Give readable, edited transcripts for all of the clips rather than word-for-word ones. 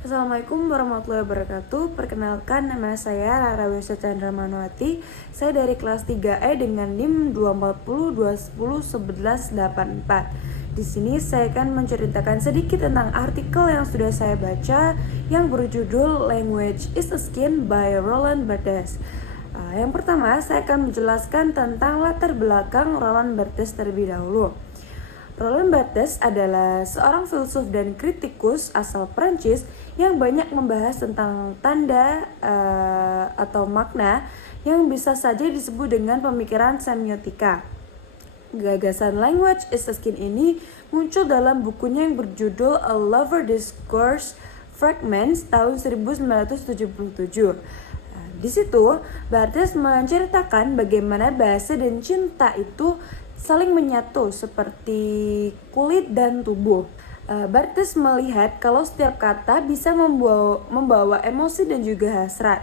Assalamualaikum warahmatullahi wabarakatuh. Perkenalkan, nama saya Rara Wesa Chandra Manwati. Saya dari kelas 3E dengan NIM 240201184. Di sini saya akan menceritakan sedikit tentang artikel yang sudah saya baca yang berjudul Language is a Skin by Roland Barthes. Yang pertama, saya akan menjelaskan tentang latar belakang Roland Barthes terlebih dahulu. Roland Barthes adalah seorang filsuf dan kritikus asal Prancis yang banyak membahas tentang tanda atau makna yang bisa saja disebut dengan pemikiran semiotika. Gagasan Language is a Skin ini muncul dalam bukunya yang berjudul A Lover Discourse Fragments tahun 1977. Di situ, Barthes menceritakan bagaimana bahasa dan cinta itu saling menyatu seperti kulit dan tubuh. Barthes melihat kalau setiap kata bisa membawa emosi dan juga hasrat,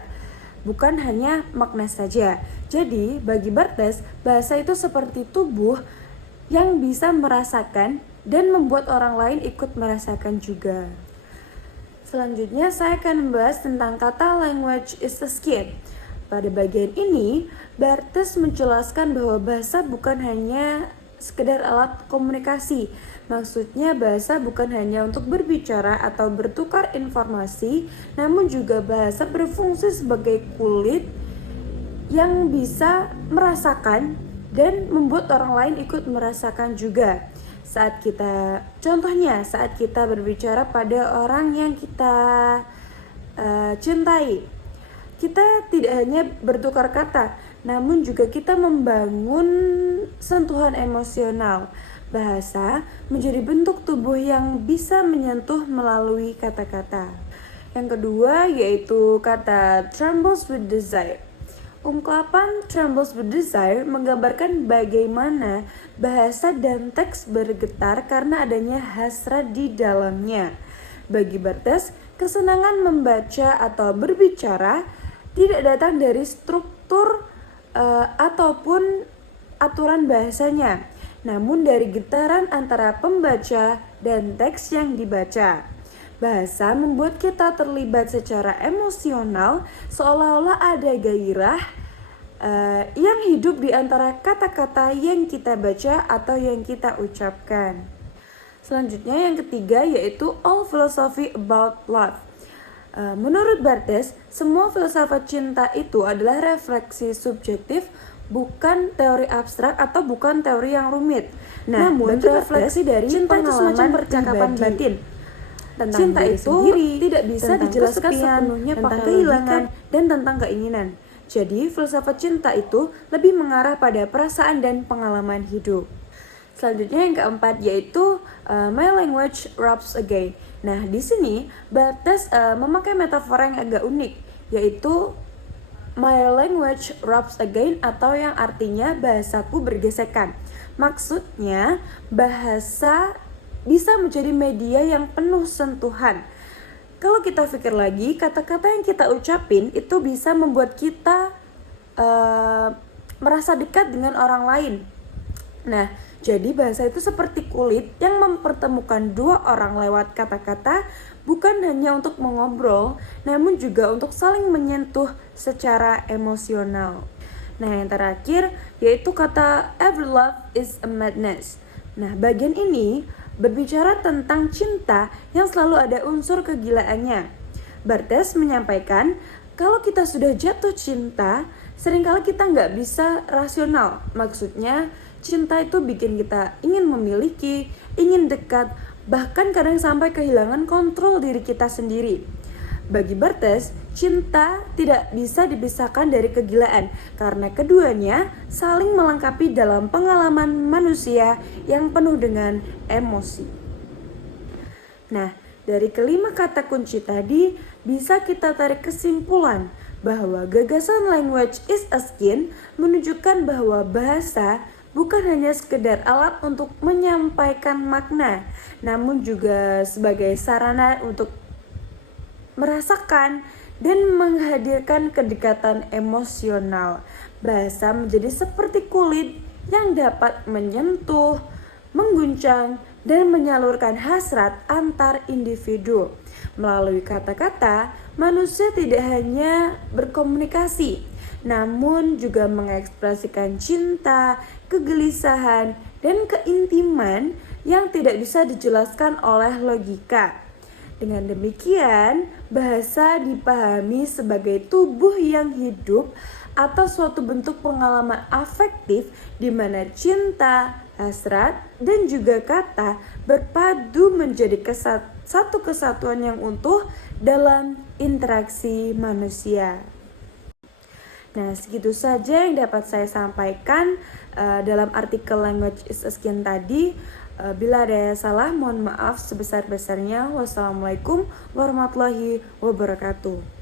bukan hanya makna saja. Jadi, bagi Barthes, bahasa itu seperti tubuh yang bisa merasakan dan membuat orang lain ikut merasakan juga. Selanjutnya, saya akan membahas tentang kata language is a skin. Pada bagian ini, Barthes menjelaskan bahwa bahasa bukan hanya sekedar alat komunikasi. Maksudnya bahasa bukan hanya untuk berbicara atau bertukar informasi, namun juga bahasa berfungsi sebagai kulit yang bisa merasakan dan membuat orang lain ikut merasakan juga. Saat kita berbicara pada orang yang kita cintai, kita tidak hanya bertukar kata, namun juga kita membangun sentuhan emosional. Bahasa menjadi bentuk tubuh yang bisa menyentuh melalui kata-kata. Yang kedua yaitu kata trembles with desire. Ungkapan trembles with desire menggambarkan bagaimana bahasa dan teks bergetar karena adanya hasrat di dalamnya. Bagi Barthes, kesenangan membaca atau berbicara tidak datang dari struktur ataupun aturan bahasanya, namun dari getaran antara pembaca dan teks yang dibaca. Bahasa membuat kita terlibat secara emosional, seolah-olah ada gairah yang hidup di antara kata-kata yang kita baca atau yang kita ucapkan. Selanjutnya yang ketiga yaitu All Philosophy About Love. Menurut Barthes, semua filsafat cinta itu adalah refleksi subjektif, bukan teori abstrak atau bukan teori yang rumit. Namun refleksi dari cinta itu semacam percakapan batin. Tentang cinta itu sendiri, tidak bisa dijelaskan sepenuhnya tentang kehilangan dan tentang keinginan. Jadi filsafat cinta itu lebih mengarah pada perasaan dan pengalaman hidup. Selanjutnya yang keempat yaitu My Language Rubs Again. Nah, di sini Barthes memakai metafora yang agak unik, yaitu My language rubs again atau yang artinya bahasaku bergesekan. Maksudnya, bahasa bisa menjadi media yang penuh sentuhan. Kalau kita pikir lagi, kata-kata yang kita ucapin itu bisa membuat kita merasa dekat dengan orang lain. Nah, jadi bahasa itu seperti kulit yang mempertemukan dua orang lewat kata-kata, bukan hanya untuk mengobrol, namun juga untuk saling menyentuh secara emosional. Nah, yang terakhir yaitu kata every love is a madness. Nah, bagian ini berbicara tentang cinta yang selalu ada unsur kegilaannya. Barthes menyampaikan kalau kita sudah jatuh cinta, seringkali kita nggak bisa rasional. Maksudnya cinta itu bikin kita ingin memiliki, ingin dekat, bahkan kadang sampai kehilangan kontrol diri kita sendiri. Bagi Barthes, cinta tidak bisa dipisahkan dari kegilaan karena keduanya saling melengkapi dalam pengalaman manusia yang penuh dengan emosi. Nah, dari kelima kata kunci tadi bisa kita tarik kesimpulan bahwa gagasan language is a skin menunjukkan bahwa bahasa bukan hanya sekedar alat untuk menyampaikan makna, namun juga sebagai sarana untuk merasakan dan menghadirkan kedekatan emosional. Bahasa menjadi seperti kulit yang dapat menyentuh, mengguncang, dan menyalurkan hasrat antar individu. Melalui kata-kata, manusia tidak hanya berkomunikasi, namun juga mengekspresikan cinta, kegelisahan, dan keintiman yang tidak bisa dijelaskan oleh logika. Dengan demikian, bahasa dipahami sebagai tubuh yang hidup atau suatu bentuk pengalaman afektif di mana cinta, hasrat, dan juga kata berpadu menjadi satu kesatuan yang utuh dalam interaksi manusia. Nah, segitu saja yang dapat saya sampaikan dalam artikel Language is a Skin tadi. Bila ada yang salah, mohon maaf sebesar-besarnya. Wassalamualaikum warahmatullahi wabarakatuh.